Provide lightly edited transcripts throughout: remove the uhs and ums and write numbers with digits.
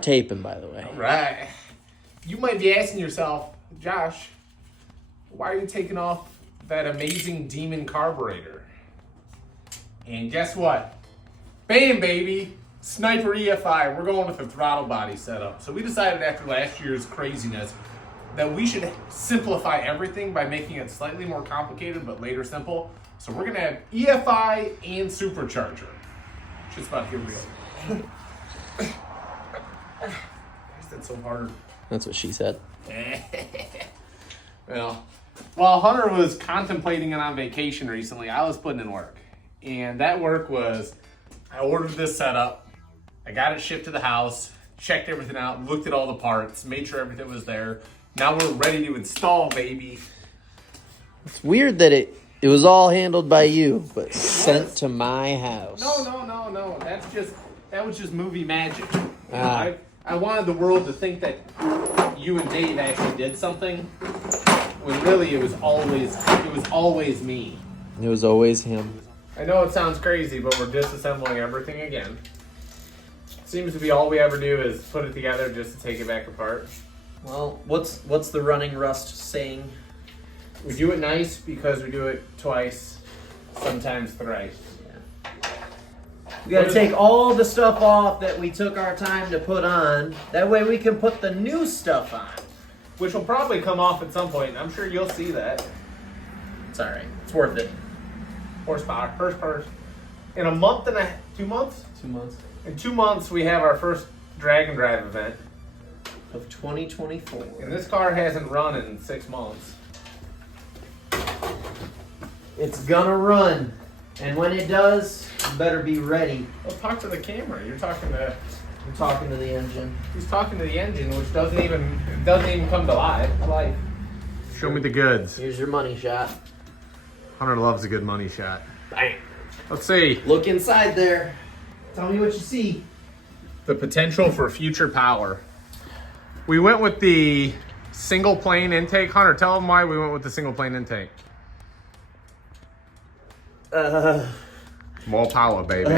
start taping, by the way. All right. You might be asking yourself, Josh, why are you taking off that amazing demon carburetor? And guess what? Bam, baby. Sniper EFI. We're going with a throttle body setup. So we decided after last year's craziness that we should simplify everything by making it slightly more complicated, but later simple. So we're going to have EFI and Supercharger. Just about here we go. Why is that so hard? That's what she said. Well, while Hunter was contemplating it on vacation recently, I was putting in work. And that work was, I ordered this setup, I got it shipped to the house, checked everything out, looked at all the parts, made sure everything was there. Now we're ready to install, baby. It's weird that it was all handled by you, but sent to my house. No. That was just movie magic. I wanted the world to think that you and Dave actually did something, when really it was always me. It was always him. I know it sounds crazy, but we're disassembling everything again. Seems to be all we ever do is put it together just to take it back apart. Well, what's the running rust saying? We do it nice because we do it twice, sometimes thrice. We gotta take all the stuff off that we took our time to put on. That way we can put the new stuff on. Which will probably come off at some point. I'm sure you'll see that. It's alright. It's worth it. Horsepower, first. In a month and 2 months? 2 months. In 2 months, we have our first drag and drive event. Of 2024. And this car hasn't run in 6 months. It's gonna run. And when it does, you better be ready. Well, talk to the camera. You're talking to... I'm talking to the engine. He's talking to the engine, which doesn't even come to life. Show me the goods. Here's your money shot. Hunter loves a good money shot. Bang. Let's see. Look inside there. Tell me what you see. The potential for future power. We went with the single plane intake. Hunter, tell them why we went with the single plane intake. More power, baby.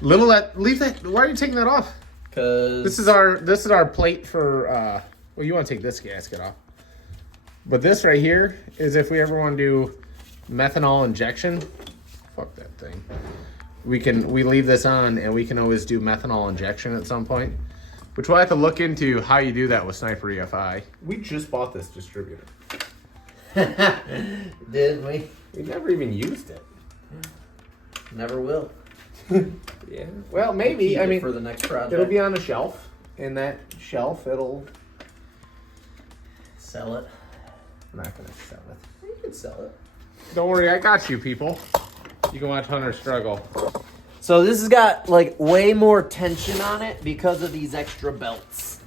Leave that. Why are you taking that off? Cause this is our plate for. Well, you want to take this gasket off, but this right here is if we ever want to do methanol injection. Fuck that thing. We leave this on and we can always do methanol injection at some point, which we'll have to look into how you do that with Sniper EFI. We just bought this distributor. Did we? We never even used it. Never will. Yeah. Well, maybe. I mean, for the next project, it'll be on a shelf. In that shelf, it'll sell it. I'm not gonna sell it. You can sell it. Don't worry, I got you, people. You can watch Hunter struggle. So this has got like way more tension on it because of these extra belts.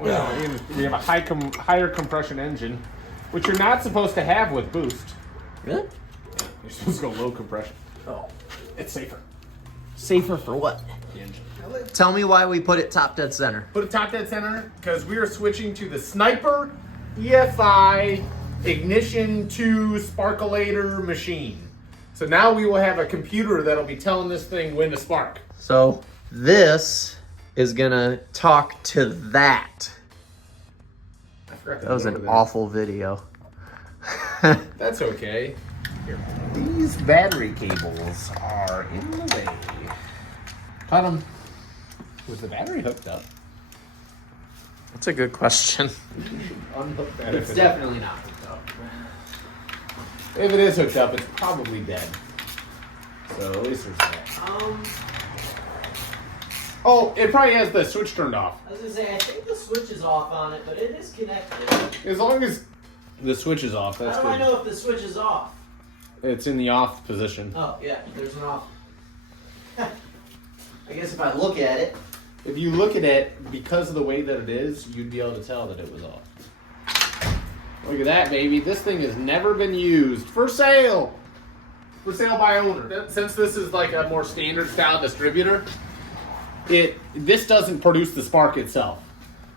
Well, we have a higher compression engine, which you're not supposed to have with boost. Really? Yeah, you're supposed to go low compression. Oh, It's safer. safer for what? The engine. Tell me why we put it top dead center. Put it top dead center because we are switching to the Sniper EFI Ignition 2 Sparkulator machine. So now we will have a computer that'll be telling this thing when to spark. So this is gonna talk to that. I forgot That was an awful video. That's okay. Here. These battery cables are in the way. Cut them. Was the battery hooked up? That's a good question. Unhook that. It's definitely not hooked up. If it is hooked up, it's probably dead. So at least there's that. Oh, it probably has the switch turned off. I was gonna say, I think the switch is off on it, but it is connected. As long as the switch is off, that's How do good. I know if the switch is off? It's in the off position. Oh, yeah, there's an off. I guess if I look at it. If you look at it, because of the way that it is, you'd be able to tell that it was off. Look at that, baby. This thing has never been used. For sale! For sale by owner. Since this is like a more standard style distributor, this doesn't produce the spark itself.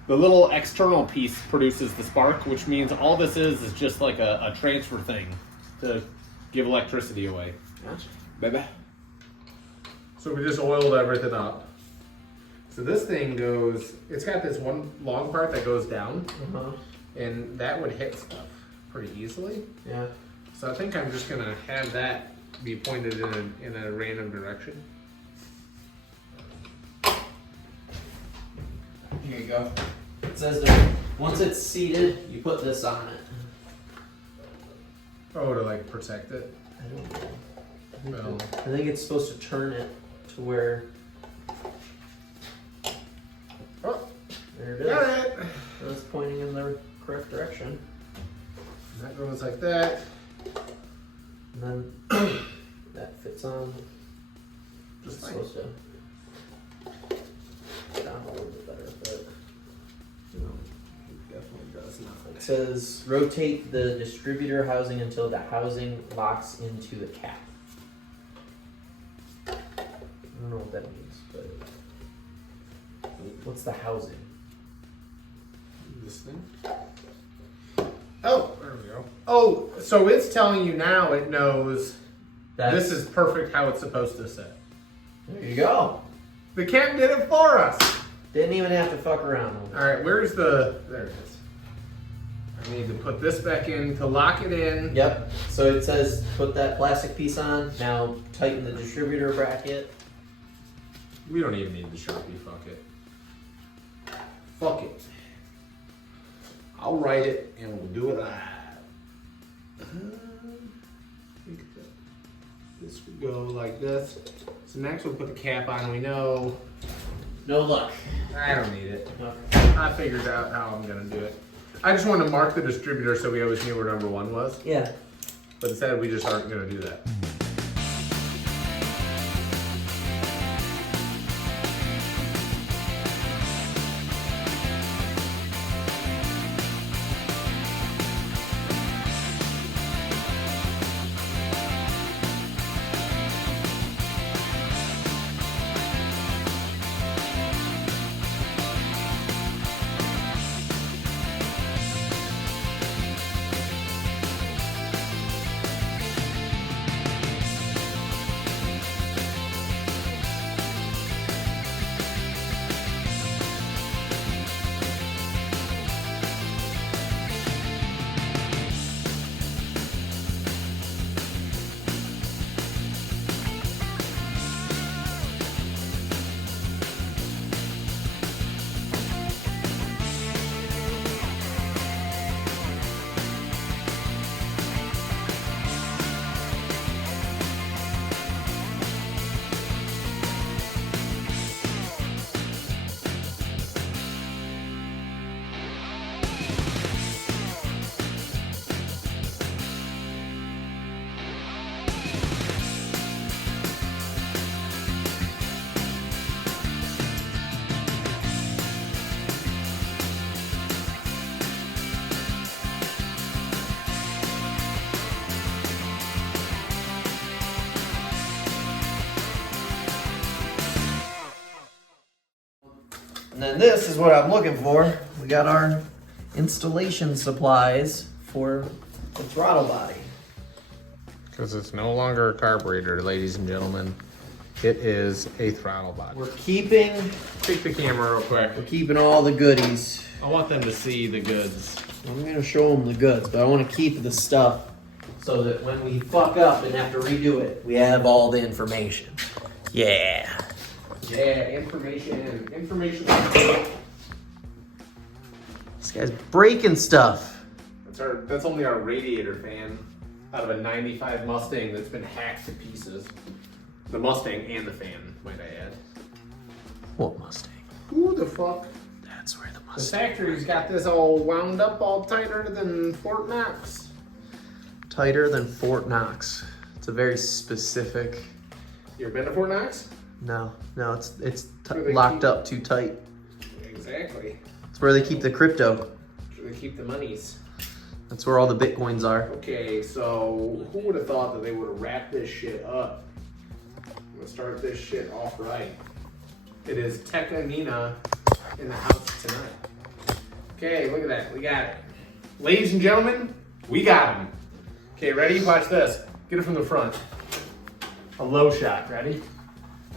The little external piece produces the spark, which means all this is just like a transfer thing to give electricity away. Gotcha. Baby. So we just oiled everything up. So this thing goes, it's got this one long part that goes down, and that would hit stuff pretty easily. Yeah. So I think I'm just gonna have that be pointed in a random direction. Here you go. It says that once it's seated, you put this on it. Oh, to like protect it? I don't know. I think it's supposed to turn it to where. Oh, there it is. got it. So it's pointing in the correct direction. And that goes like that. And then that fits on. Just It's like supposed to get down a little bit better, but no, it definitely does not. it says rotate the distributor housing until the housing locks into the cap. I don't know what that means, but what's the housing? This thing. Oh, there we go. Oh, so it's telling you now it knows this is perfect how it's supposed to sit. There you go. The cap did it for us. Didn't even have to fuck around with it. All right, where's the, there it is. I need to put this back in to lock it in. Yep. So it says put that plastic piece on. Now tighten the distributor bracket. We don't even need the Sharpie, fuck it. Fuck it. I'll write it and we'll do it live. This would go like this. So next we'll put the cap on, we know. No luck. I don't need it. Okay. I figured out how I'm gonna do it. I just wanted to mark the distributor so we always knew where number 1 was. Yeah. But instead we just aren't gonna do that. And then this is what I'm looking for. We got our installation supplies for the throttle body. Because it's no longer a carburetor, ladies and gentlemen. It is a throttle body. We're keeping Take the camera real quick. all the goodies. I want them to see the goods. I'm gonna show them the goods, but I want to keep the stuff so that when we fuck up and have to redo it, we have all the information. Yeah. Yeah, information. This guy's breaking stuff. That's only our radiator fan out of a 95 Mustang that's been hacked to pieces. The Mustang and the fan, might I add. What Mustang? Who the fuck? That's where the The Mustang. factory's got this all wound up, all tighter than Fort Knox. Tighter than Fort Knox. It's a very specific. You ever been to Fort Knox? No, it's Where they locked keep- up too tight. Exactly. It's where they keep the crypto. Where they keep the monies. That's where all the bitcoins are. Okay, so who would have thought that they would have wrapped this shit up? I'm gonna start this shit off right. It is Tekka and Nina in the house tonight. Okay, look at that. We got it. Ladies and gentlemen, we got him. Okay, ready? Watch this. Get it from the front. A low shot. Ready?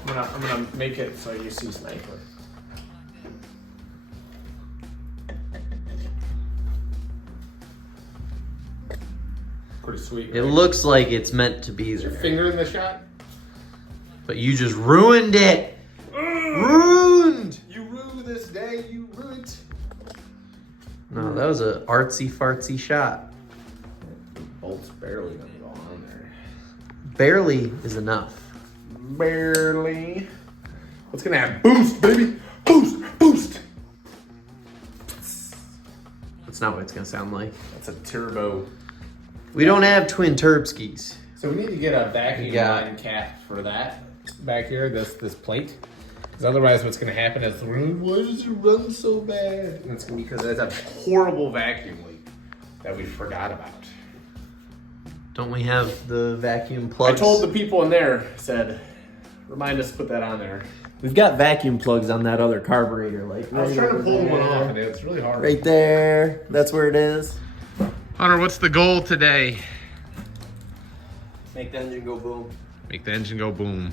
I'm gonna make it so you see Sniper. Pretty sweet. It Right? looks like it's meant to be Is your there. finger in the shot? But you just ruined it. Ruined. You ruined this day. You ruined. No, that was a artsy fartsy shot. Bolt's barely gonna go on there. Barely is enough. Barely. What's gonna have boost, baby? Boost, boost. That's not what it's gonna sound like. That's a turbo. We don't have twin turbskis. So we need to get a vacuum got- line cap for that back here, this plate. Because otherwise what's going to happen is, why does it run so bad? And it's going to be because there's a horrible vacuum leak that we forgot about. Don't we have the vacuum I plugs? told the people in there, said, remind us to put that on there. We've got vacuum plugs on that other carburetor. Like I was right trying to over pull one there. off and it's really hard. Right there. That's where it is. Hunter, what's the goal today? Make the engine go boom. Make the engine go boom.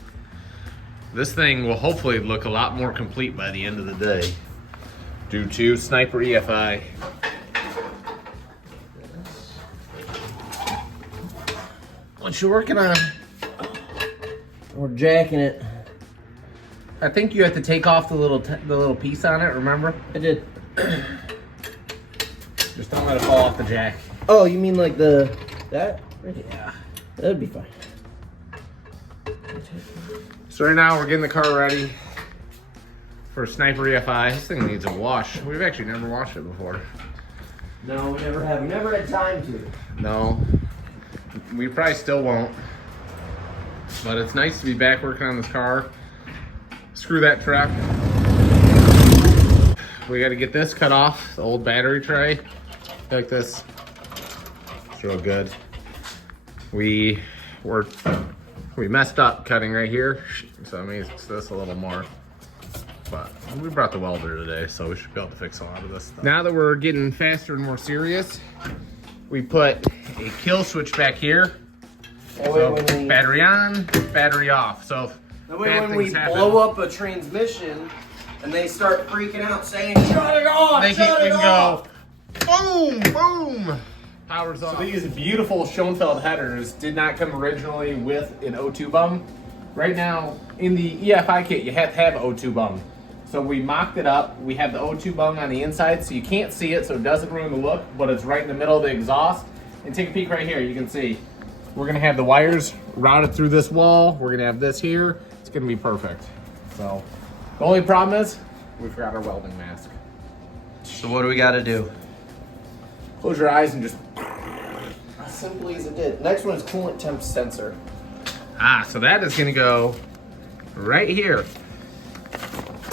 This thing will hopefully look a lot more complete by the end of the day. Due to Sniper EFI. What you working on? We're jacking it. I think you have to take off the little piece on it, remember? I did. Just don't let it fall off the jack. Oh, you mean like that? Yeah. That'd be fine. So right now we're getting the car ready for Sniper EFI. This thing needs a wash. We've actually never washed it before. No, we never have. We never had time to. No. We probably still won't. But it's nice to be back working on this car. Screw that truck. We got to get this cut off, the old battery tray. Like this. It's real good. We messed up cutting right here, so that makes this a little more. But we brought the welder today, so we should be able to fix a lot of this stuff. Now that we're getting faster and more serious, we put a kill switch back here. So battery on, battery off. So that way when we blow up a transmission and they start freaking out saying, shut it off, we can go, boom, boom. Power's off. So these beautiful Schoenfeld headers did not come originally with an O2 bung. Right now, in the EFI kit, you have to have O2 bung. So we mocked it up. We have the O2 bung on the inside, so you can't see it, so it doesn't ruin the look, but it's right in the middle of the exhaust. And take a peek right here, you can see. We're gonna have the wires routed through this wall. We're gonna have this here. It's gonna be perfect. So, the only problem is, we forgot our welding mask. So what do we got to do? Close your eyes and just... As simply as it did. Next one is coolant temp sensor. So that is gonna go right here.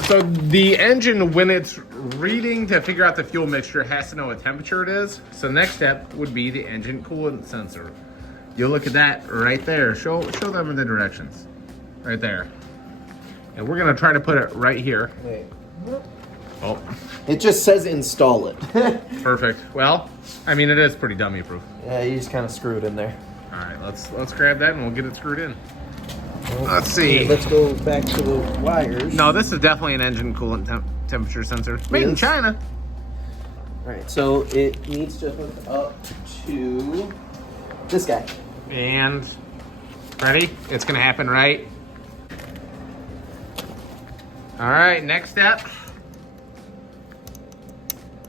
So the engine, when it's reading to figure out the fuel mixture, has to know what temperature it is. So the next step would be the engine coolant sensor. You'll look at that right there. Show them in the directions. Right there. And we're gonna try to put it right here. Wait. Oh, It just says install it. perfect. Well, I mean, it is pretty dummy proof. Yeah, you just kind of screw it in there. All right, let's grab that and we'll get it screwed in. Let's see. Let's go back to the wires. No, this is definitely an engine coolant temperature sensor. Made in Yes. China. All right, so it needs to hook up to this guy. And ready? It's gonna happen right. All right, next step.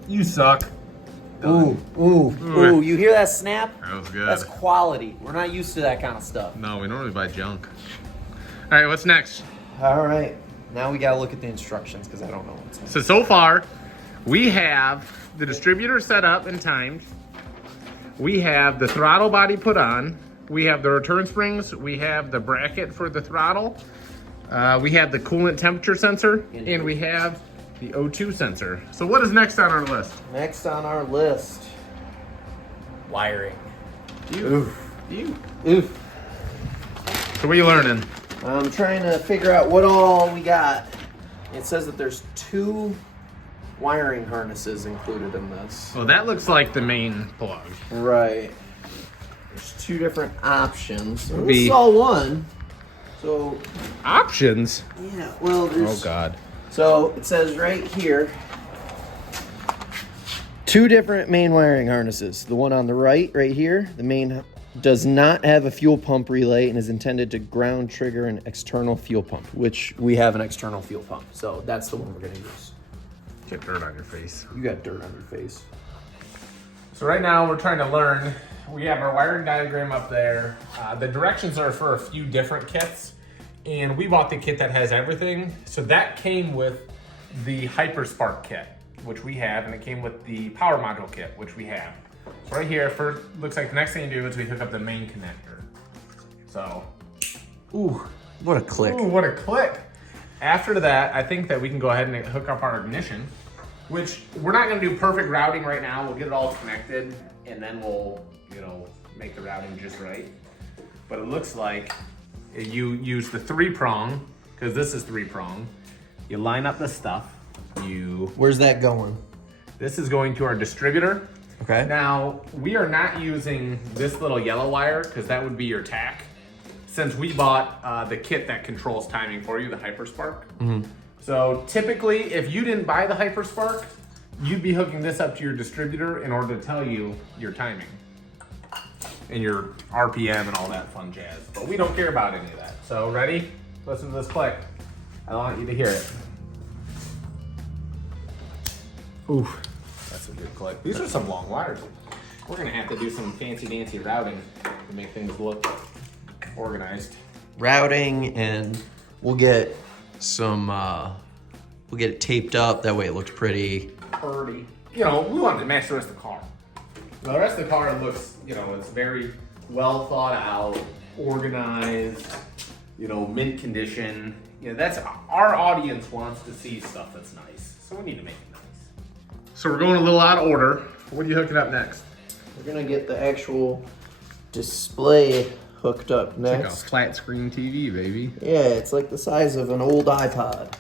You suck. Ooh, ooh, ooh! You hear that snap? That was good. That's quality. We're not used to that kind of stuff. No, we normally buy junk. All right, what's next? All right, now we gotta look at the instructions because I don't know what's next. So far, we have the distributor set up and timed. We have the throttle body put on. We have the return springs. We have the bracket for the throttle. We have the coolant temperature sensor, and we have the O2 sensor. So what is next on our list? Next on our list, wiring. Oof. Oof. So what are you learning? I'm trying to figure out what all we got. It says that there's 2 wiring harnesses included in this. Well, that looks like the main plug. Right. There's 2 different options. Would This be- is all one. So, Options? yeah, well, there's... Oh, God. So, it says right here, 2 different main wiring harnesses. The one on the right here, the main does not have a fuel pump relay and is intended to ground trigger an external fuel pump, which we have an external fuel pump. So that's the one we're gonna use. Get dirt on your face. You got dirt on your face. So right now we're trying to learn. We have our wiring diagram up there. The directions are for a few different kits, and we bought the kit that has everything. So that came with the HyperSpark kit, which we have, and it came with the power module kit, which we have. So right here, first, looks like the next thing you do is we hook up the main connector. So, Ooh, what a click. ooh, what a click. After that, I think that we can go ahead and hook up our ignition, which we're not gonna do perfect routing right now. We'll get it all connected, and then we'll, make the routing just right. But it looks like you use the 3-prong, because this is 3-prong. You line up the stuff. Where's that going? This is going to our distributor. Okay. Now, we are not using this little yellow wire because that would be your tack. Since we bought the kit that controls timing for you, the HyperSpark. Mm-hmm. So typically, if you didn't buy the HyperSpark, you'd be hooking this up to your distributor in order to tell you your timing and your RPM and all that fun jazz. But we don't care about any of that. So ready? Listen to this click. I want you to hear it. Ooh, that's a good click. These are some long wires. We're gonna have to do some fancy dancy routing to make things look organized. Routing, and we'll get some, we'll get it taped up. That way it looks pretty. Pretty. We want to match the rest of the car. The rest of the car looks, it's very well thought out, organized, mint condition. That's our audience wants to see stuff that's nice. So we need to make it nice. So we're going a little out of order. What are you hooking up next? We're gonna get the actual display hooked up next. It's like a flat screen TV, baby. Yeah, it's like the size of an old iPod.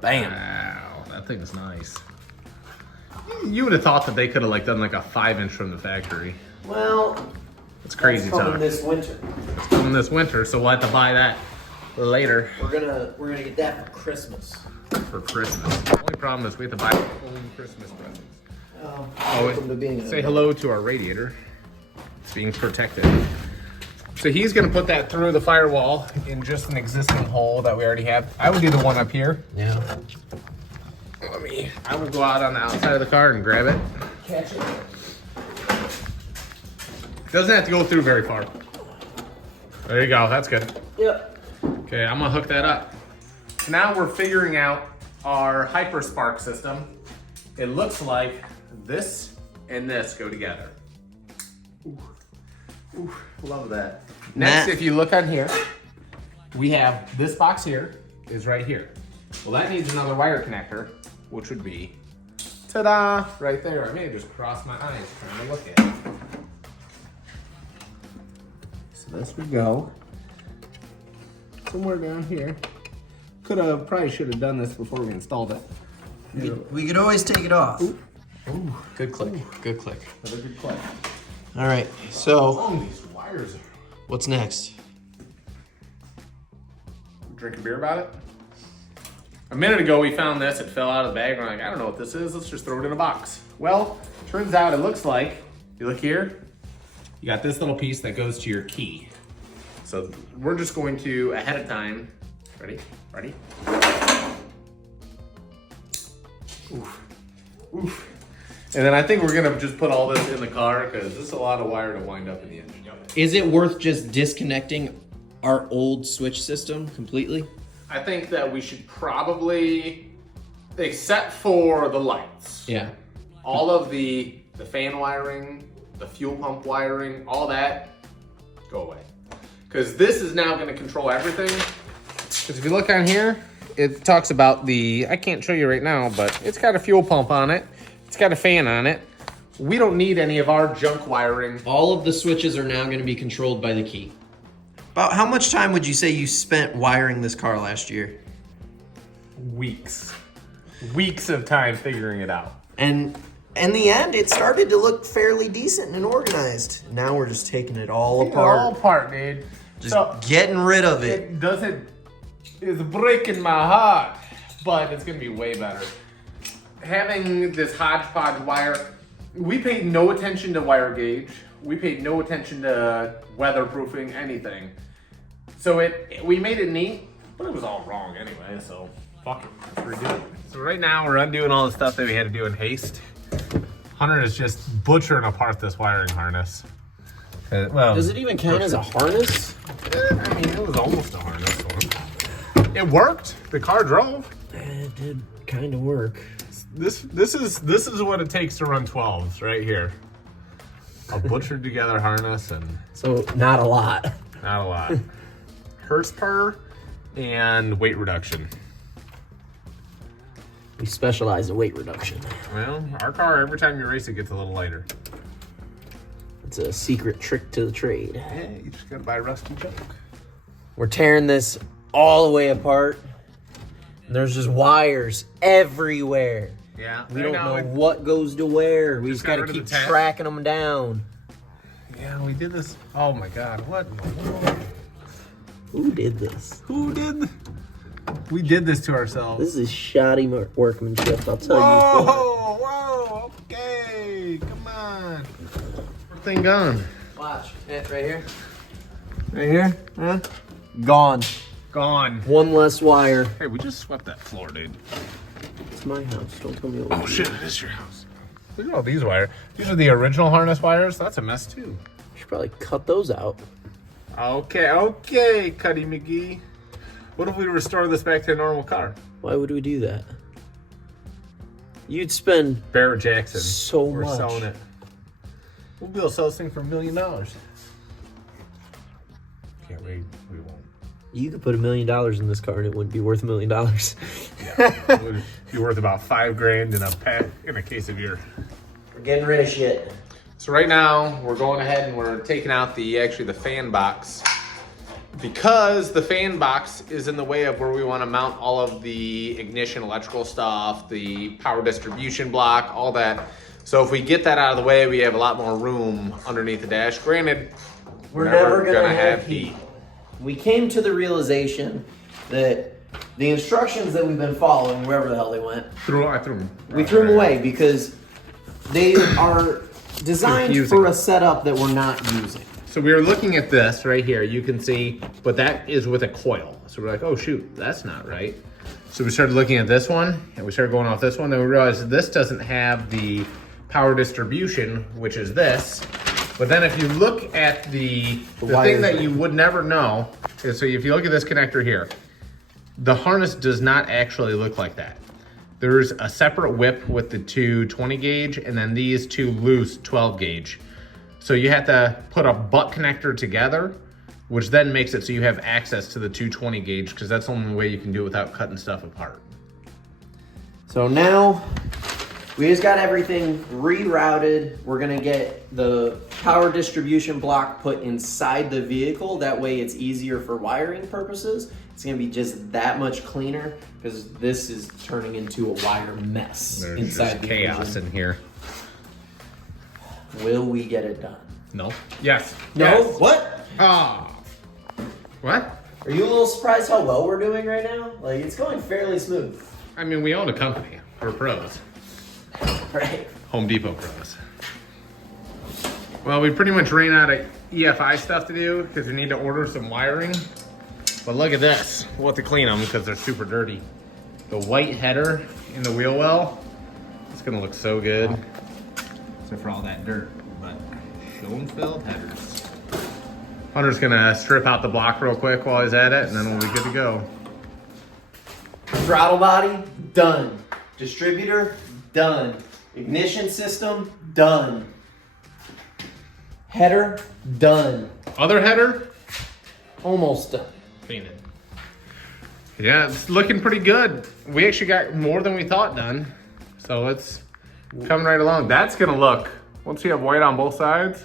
Bam. Wow, that thing's nice. You would have thought that they could have done like a 5-inch from the factory. Well, It's crazy that's coming talk. this winter. It's coming this winter, so we'll have to buy that later We're gonna get that for Christmas. for Christmas. The only problem is we have to buy old Christmas presents. Welcome to being Say hello to our radiator. It's being protected. So he's gonna put that through the firewall in just an existing hole that we already have. I would do the one up here. Yeah. I will go out on the outside of the car and grab it. Catch it. Doesn't have to go through very far. There you go, that's good. Yep. Okay, I'm gonna hook that up. Now we're figuring out our HyperSpark system. It looks like this and this go together. Ooh, love that. Next, if you look on here, we have this box here is right here. Well, that needs another wire connector, which would be, ta-da, right there. I may have just crossed my eyes trying to look at it. So this would go somewhere down here. Probably should have done this before we installed it. We could always take it off. Ooh, Good click. Good click. another good play. All right. So, Oh, these wires are. what's next? Drink a beer about it? A minute ago, we found this. It fell out of the bag. We're like, I don't know what this is. Let's just throw it in a box. Well, turns out it looks like, you look here, you got this little piece that goes to your key. So we're just going to, ahead of time, ready? Oof. Oof. And then I think we're gonna just put all this in the car because this is a lot of wire to wind up in the engine. Is it worth just disconnecting our old switch system completely? I think that we should probably, except for the lights, Yeah. all of the fan wiring, the fuel pump wiring, all that, go away. Because this is now gonna control everything. Because if you look on here, it talks about I can't show you right now, but it's got a fuel pump on it. It's got a fan on it. We don't need any of our junk wiring. All of the switches are now going to be controlled by the key. About how much time would you say you spent wiring this car last year? Weeks of time figuring it out. And in the end, it started to look fairly decent and organized. Now we're just taking it all apart. All apart, dude. Just getting rid of it. It doesn't, it's breaking my heart, but it's gonna be way better. Having this hodgepodge wire, we paid no attention to wire gauge. We paid no attention to weatherproofing, anything. So we made it neat, but it was all wrong anyway, so fuck it, let's redo it. So right now we're undoing all the stuff that we had to do in haste. Hunter is just butchering apart this wiring harness. Well, does it even count as a harness? I mean, it was almost a harness one. It worked. The car drove. It did kind of work. This is what it takes to run 12s right here. A butchered together harness and so not a lot. Not a lot. Hertz per and weight reduction. We specialize in weight reduction. Well, our car, every time you race it, gets a little lighter. It's a secret trick to the trade. Yeah, you just gotta buy rusty junk. We're tearing this all the way apart. And there's just wires everywhere. Yeah. We don't know what goes to where. We just gotta keep tracking them down. Yeah, we did this. Oh my God, what in the world? Who did this? We did this to ourselves. This is shoddy workmanship, I'll tell you. Whoa, okay, come on. Thing gone. Watch, it right here. Right here, huh? Gone. Gone. One less wire. Hey, we just swept that floor, dude. It's my house, don't tell me what. Oh shit, it is your house. Look at all these wires. These are the original harness wires. That's a mess too. You should probably cut those out. Okay, Cuddy McGee. What if we restore this back to a normal car? Why would we do that? You'd spend Barrett Jackson. so We're much. selling it. We'll be able to sell this thing for $1 million. Can't wait. We won't. You could put $1 million in this car and it wouldn't be worth $1 million. Yeah, it would be worth about $5,000 in a case of beer. We're getting rid of shit. So right now we're going ahead and we're taking out the fan box, because the fan box is in the way of where we want to mount all of the ignition electrical stuff, the power distribution block, all that. So if we get that out of the way, we have a lot more room underneath the dash. Granted, We're never gonna have heat. We came to the realization that the instructions that we've been following, wherever the hell they went, I threw them. We threw them away because they are designed Confusing. for a setup that we're not using. So we were looking at this right here, you can see, but that is with a coil. So we're like, oh shoot, that's not right. So we started looking at this one, and we started going off this one, then we realized this doesn't have the power distribution, which is this. But then if you look at the thing that you would never know, is so if you look at this connector here, the harness does not actually look like that. There's a separate whip with the two 20 gauge, and then these two loose 12 gauge. So you have to put a butt connector together, which then makes it so you have access to the 220 gauge, because that's the only way you can do it without cutting stuff apart. So now we just got everything rerouted. We're gonna get the power distribution block put inside the vehicle. That way it's easier for wiring purposes. It's gonna be just that much cleaner because this is turning into a wire mess. There's inside just the chaos engine. in here. Will we get it done? No. Yes. No? Yes. What? Ah. What? Are you a little surprised how well we're doing right now? Like, it's going fairly smooth. I mean, we own a company. We're pros. Right. Home Depot pros. Well, we pretty much ran out of EFI stuff to do because we need to order some wiring. But look at this. We'll have to clean them because they're super dirty. The white header in the wheel well, it's gonna look so good. Except for all that dirt, but Schoenfeld headers. Hunter's gonna strip out the block real quick while he's at it, and then we'll be good to go. Throttle body, done. Distributor, done. Ignition system, done. Header, done. Other header, Almost done. painted. Yeah, it's looking pretty good. We actually got more than we thought done. So it's coming right along. That's gonna look, once you have white on both sides,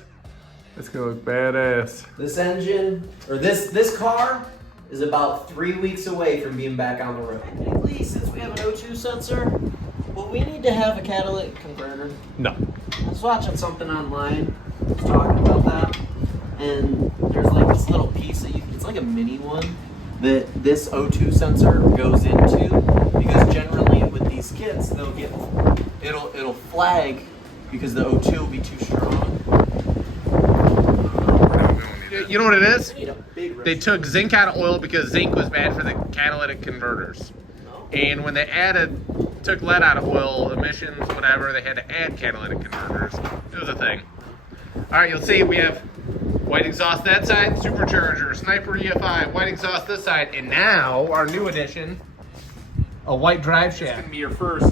it's gonna look badass. This engine, or this car, is about 3 weeks away from being back on the road. Technically, since we have an O2 sensor, will we need to have a catalytic converter? No. I was watching something online, talking about that, and there's like this little piece that it's like a mini one that this O2 sensor goes into, because generally with these kits it'll flag because the O2 will be too strong. You know what it is? They took zinc out of oil because zinc was bad for the catalytic converters. And when they took lead out of oil, emissions, whatever, they had to add catalytic converters. It was a thing. All right, you'll see we have white exhaust that side, supercharger, Sniper EFI, white exhaust this side, and now our new addition, a white drive shaft. It's gonna be your first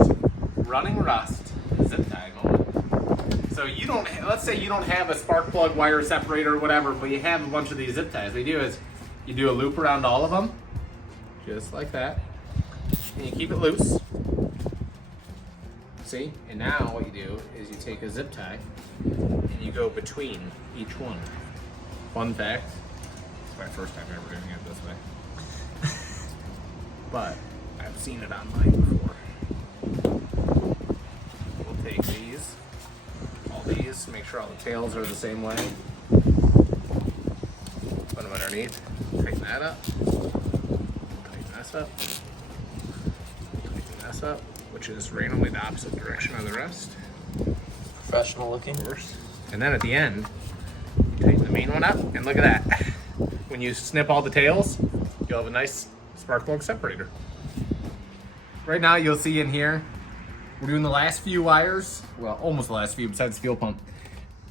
running rust zip tie moment. So you don't, let's say you don't have a spark plug wire separator or whatever, but you have a bunch of these zip ties. What you do is you do a loop around all of them, just like that, and you keep it loose. See? And now what you do is you take a zip tie and you go between each one. Fun fact, it's my first time ever doing it this way. But I've seen it online before. We'll take these, all these, make sure all the tails are the same way. Put them underneath, tighten that up, tighten this up, tighten this up, which is randomly the opposite direction of the rest. Professional looking. Of course. And then at the end, you tighten the main one up, and look at that. When you snip all the tails, you'll have a nice spark plug separator. Right now, you'll see in here, we're doing the last few wires, well, almost the last few besides the fuel pump.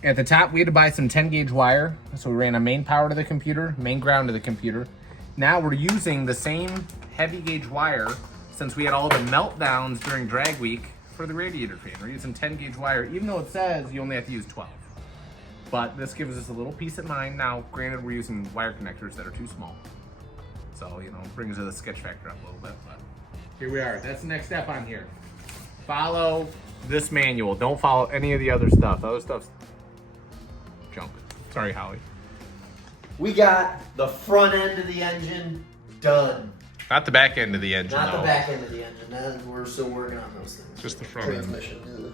At the top, we had to buy some 10 gauge wire, so we ran a main power to the computer, main ground to the computer. Now we're using the same heavy gauge wire since we had all the meltdowns during drag week for the radiator fan. We're using 10 gauge wire, even though it says you only have to use 12. But this gives us a little peace of mind. Now, granted, we're using wire connectors that are too small. So, you know, it brings the sketch factor up a little bit, but here we are. That's the next step on here. Follow this manual. Don't follow any of the other stuff. The other stuff's junk. Sorry, Holley. We got the front end of the engine done. Not the back end of the engine, Not though. the back end of the engine. We're still working on those things. Just the front end. Transmission.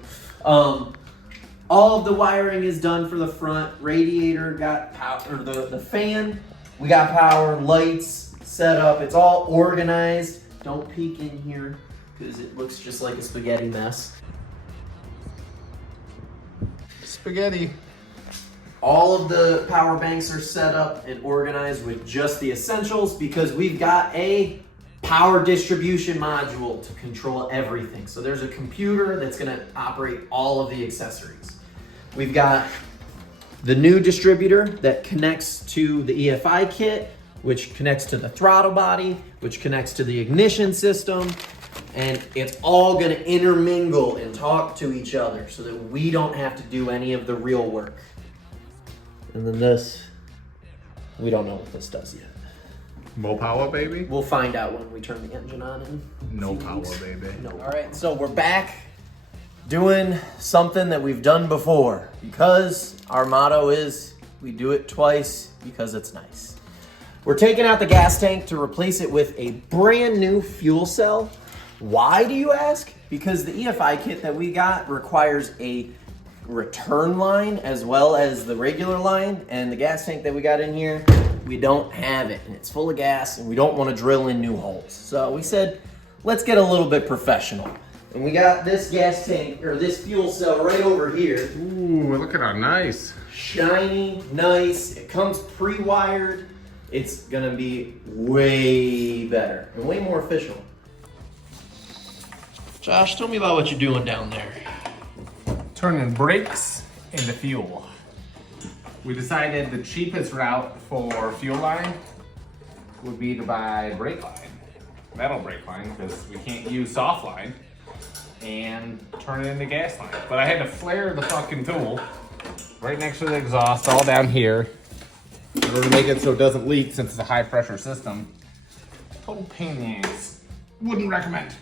All of the wiring is done for the front. Radiator got power, or the fan. We got power, lights set up. It's all organized. Don't peek in here because it looks just like a spaghetti mess. Spaghetti. All of the power banks are set up and organized with just the essentials because we've got a power distribution module to control everything. So there's a computer that's gonna operate all of the accessories. We've got the new distributor that connects to the EFI kit, which connects to the throttle body, which connects to the ignition system, and it's all gonna intermingle and talk to each other so that we don't have to do any of the real work. And then this, we don't know what this does yet. Mo power, baby? We'll find out when we turn the engine on in No a few power, weeks. baby. No. All right, so we're back doing something that we've done before because our motto is we do it twice because it's nice. We're taking out the gas tank to replace it with a brand new fuel cell. Why do you ask? Because the EFI kit that we got requires a return line as well as the regular line, and the gas tank that we got in here, we don't have it, and it's full of gas, and we don't want to drill in new holes. So we said, let's get a little bit professional. And we got this gas tank, or this fuel cell right over here. Ooh, look at how nice. Shiny, nice. It comes pre-wired. It's gonna be way better and way more efficient. Josh, tell me about what you're doing down there. Turning brakes into fuel. We decided the cheapest route for fuel line would be to buy brake line, metal brake line, because we can't use soft line, and turn it into gas line. But I had to flare the fucking tool right next to the exhaust, all down here, in order to make it so it doesn't leak since it's a high pressure system. Total pain in the ass. Wouldn't recommend.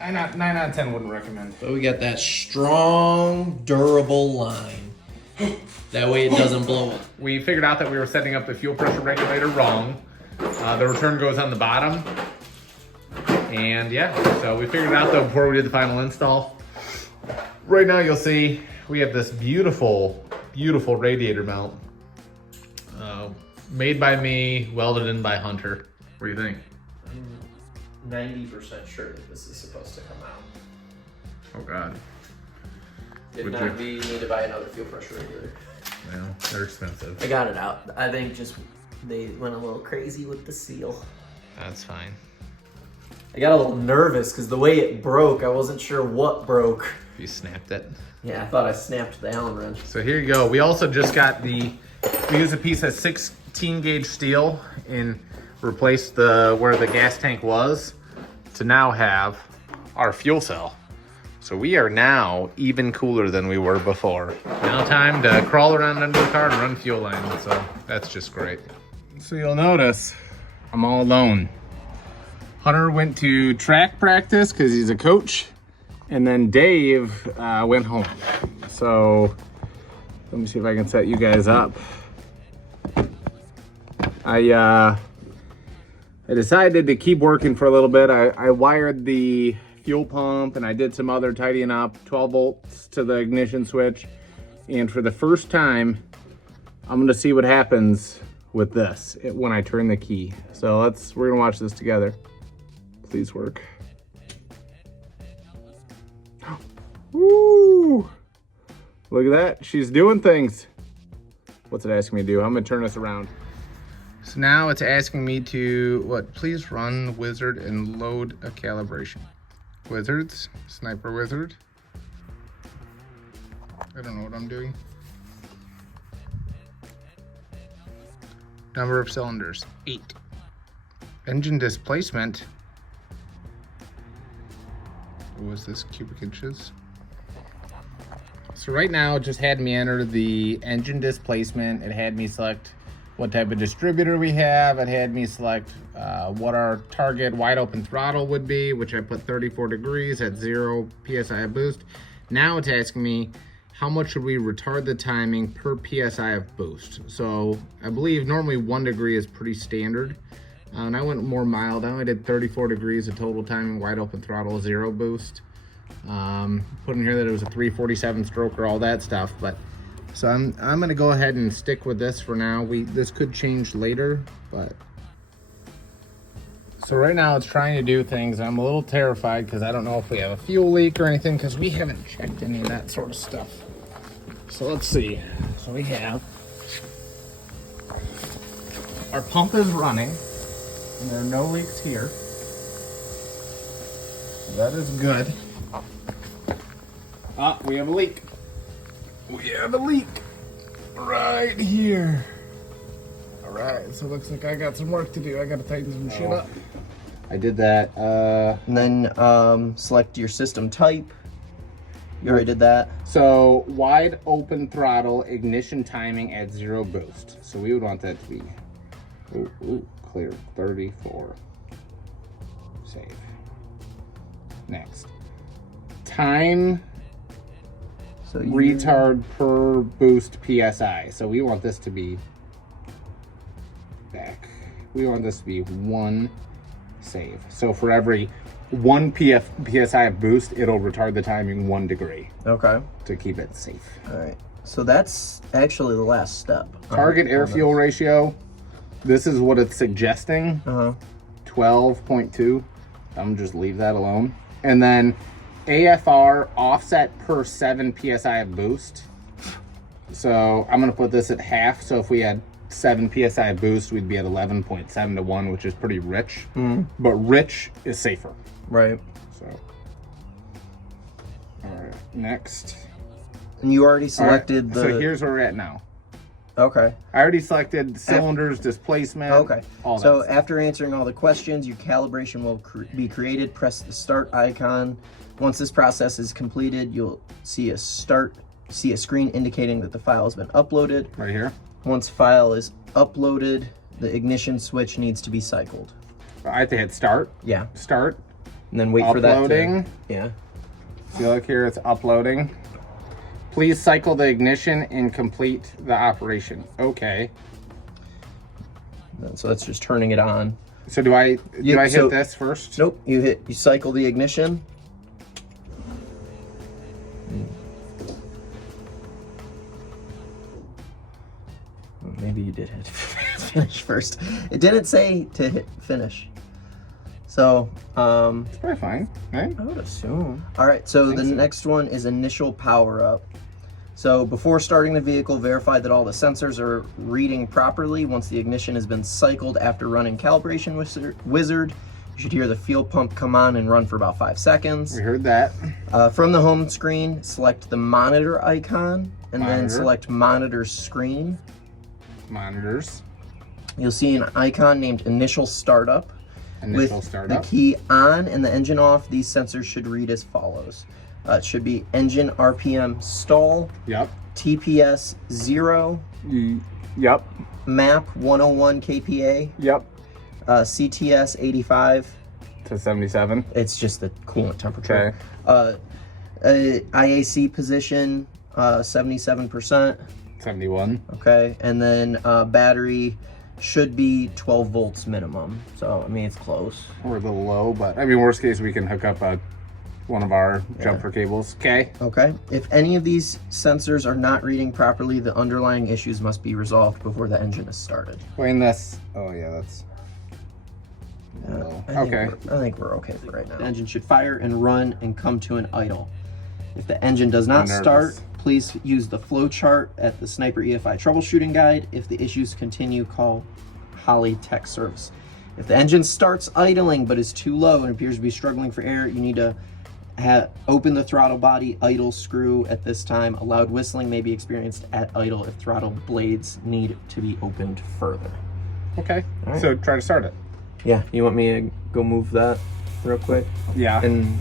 9 out of 10 wouldn't recommend. But we got that strong, durable line. That way it doesn't blow up. We figured out that we were setting up the fuel pressure regulator wrong. The return goes on the bottom. And yeah, so we figured it out though before we did the final install. Right now you'll see we have this beautiful, beautiful radiator mount. Made by me, welded in by Hunter. What do you think? I'm 90% sure that this is supposed to come out. Oh God. If not, we need to buy another fuel pressure regulator. Well, they're expensive. I got it out. I think just they went a little crazy with the seal. That's fine. I got a little nervous because the way it broke, I wasn't sure what broke. You snapped it. Yeah, I thought I snapped the Allen wrench. So here you go. We also just got we used a piece of 16 gauge steel and replaced where the gas tank was to now have our fuel cell. So we are now even cooler than we were before. Now time to crawl around under the car and run fuel lines. So that's just great. So you'll notice I'm all alone. Hunter went to track practice because he's a coach. And then Dave went home. So let me see if I can set you guys up. I decided to keep working for a little bit. I wired the fuel pump and I did some other tidying up, 12 volts to the ignition switch. And for the first time, I'm gonna see what happens with this when I turn the key. So we're gonna watch this together. Please work. Woo! Look at that, she's doing things. What's it asking me to do? I'm gonna turn this around. So now it's asking me to, please run wizard and load a calibration. Wizards, Sniper Wizard. I don't know what I'm doing. Number of cylinders, 8. Engine displacement. What was this, cubic inches? So right now it just had me enter the engine displacement. It had me select what type of distributor we have. It had me select what our target wide open throttle would be, which I put 34 degrees at 0 PSI of boost. Now it's asking me how much should we retard the timing per PSI of boost. So I believe normally 1 degree is pretty standard. And I went more mild. I only did 34 degrees of total timing, wide open throttle, 0 boost. Put in here that it was a 347 stroker, all that stuff. But so I'm gonna go ahead and stick with this for now. This could change later, but so right now it's trying to do things. I'm a little terrified because I don't know if we have a fuel leak or anything because we haven't checked any of that sort of stuff. So let's see. So we have our pump is running and there are no leaks here. So that is good. We have a leak. We have a leak right here. All right, so it looks like I got some work to do. I gotta tighten some shit up. I did that. And then select your system type. You already did that. So wide open throttle, ignition timing at 0 boost. So we would want that to be, clear, 34. Save. Next. Time. So retard per boost PSI. So we want this to be back. We want this to be 1 save. So for every 1 PSI of boost, it'll retard the timing 1 degree. Okay. To keep it safe. All right. So that's actually the last step. Target air fuel ratio. This is what it's suggesting. 12.2. I'm just leave that alone. And then AFR offset per 7 PSI of boost. So I'm gonna put this at half. So if we had 7 PSI of boost, we'd be at 11.7 to 1, which is pretty rich. But rich is safer. Right. So, all right, next. And you already selected the... So here's where we're at now. Okay. I already selected cylinders, displacement. Okay. All so that after answering all the questions, your calibration will be created. Press the start icon. Once this process is completed, you'll see a screen indicating that the file has been uploaded. Right here. Once file is uploaded, the ignition switch needs to be cycled. I have to hit start. Yeah. Start. And then wait for that to... Uploading. Yeah. See, look here, it's uploading. Please cycle the ignition and complete the operation. Okay. So that's just turning it on. So do I hit this first? Nope. You cycle the ignition. Maybe you did hit. finish first. It didn't say to hit finish. So, it's probably fine, right? I would assume. All right, so the next one is initial power up. So before starting the vehicle, verify that all the sensors are reading properly. Once the ignition has been cycled after running calibration wizard, you should hear the fuel pump come on and run for about 5 seconds. We heard that. From the home screen, select the monitor icon and then select monitor screen. Monitors. You'll see an icon named initial startup. Initial startup. The key on and the engine off, these sensors should read as follows. It should be engine RPM stall. Yep. TPS 0. Yep. MAP 101 kPa. Yep. CTS 85 to 77. It's just the coolant temperature. Okay. IAC position 77%. 71. Okay, and then battery should be 12 volts minimum. So I mean it's close. We're a little low, but I mean worst case we can hook up one of our jumper cables. Okay. Okay. If any of these sensors are not reading properly, the underlying issues must be resolved before the engine is started. Wait, and that's that's okay. I think we're okay for right now. The engine should fire and run and come to an idle. If the engine does not start, please use the flow chart at the Sniper EFI troubleshooting guide. If the issues continue, call Holley Tech Service. If the engine starts idling but is too low and appears to be struggling for air, you need to open the throttle body idle screw at this time. A loud whistling may be experienced at idle if throttle blades need to be opened further. Okay. Right. So try to start it. Yeah, you want me to go move that real quick? Yeah. And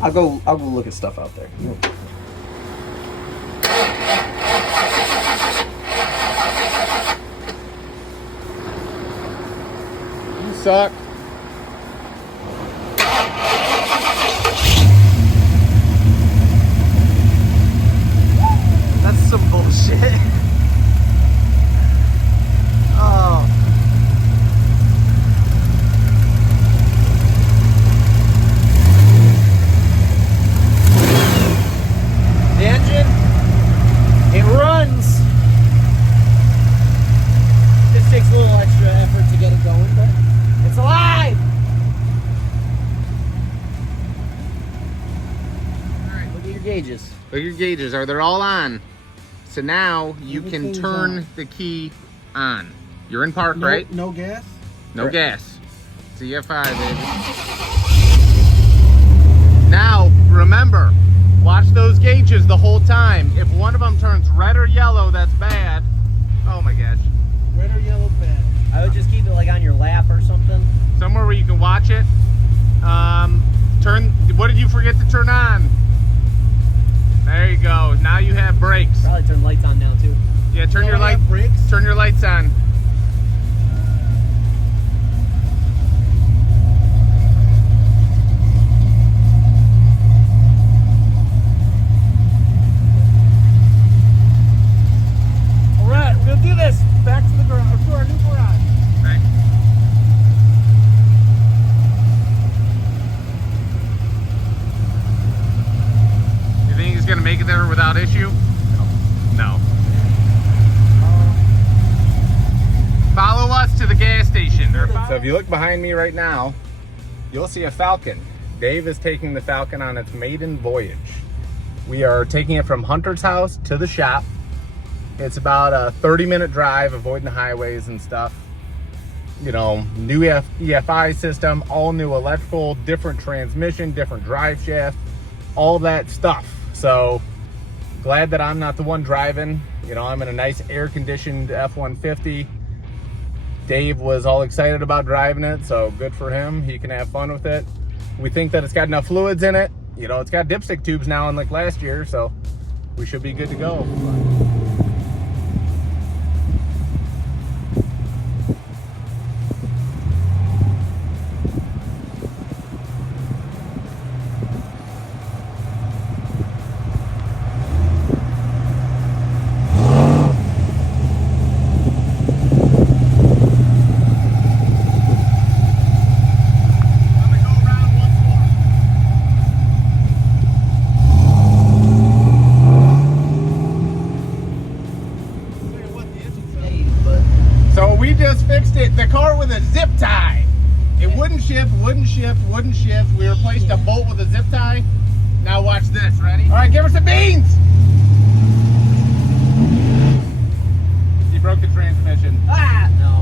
I'll go look at stuff out there. You suck. That's some bullshit. Oh. The engine, it runs. This takes a little extra effort to get it going, but it's alive. All right, look at your gauges. Look at your gauges. Are they all on? So now you can turn the key on. You're in park, right? No gas? No gas. It's EFI, baby. Now, remember, watch those gauges the whole time. If one of them turns red or yellow, that's bad. Oh my gosh. Red or yellow, bad. I would just keep it like on your lap or something. Somewhere where you can watch it. What did you forget to turn on? There you go. Now you have brakes. Probably turn lights on now too. Yeah, turn your lights on. All right, we're gonna do this. Back to the garage, to our new garage. Right. You think he's gonna make it there without issue? No. Follow us to the gas station. So if you look behind me right now, you'll see a Falcon. Dave is taking the Falcon on its maiden voyage. We are taking it from Hunter's house to the shop. It's about a 30-minute drive, avoiding the highways and stuff. You know, new EFI system, all new electrical, different transmission, different drive shaft, all that stuff. So glad that I'm not the one driving. You know, I'm in a nice air-conditioned F-150. Dave was all excited about driving it, so good for him. He can have fun with it. We think that it's got enough fluids in it. You know, it's got dipstick tubes now, unlike last year, so we should be good to go. wouldn't shift, wouldn't shift. We replaced a bolt with a zip tie. Now watch this, ready? All right, give her some beans! He broke the transmission. Ah, no.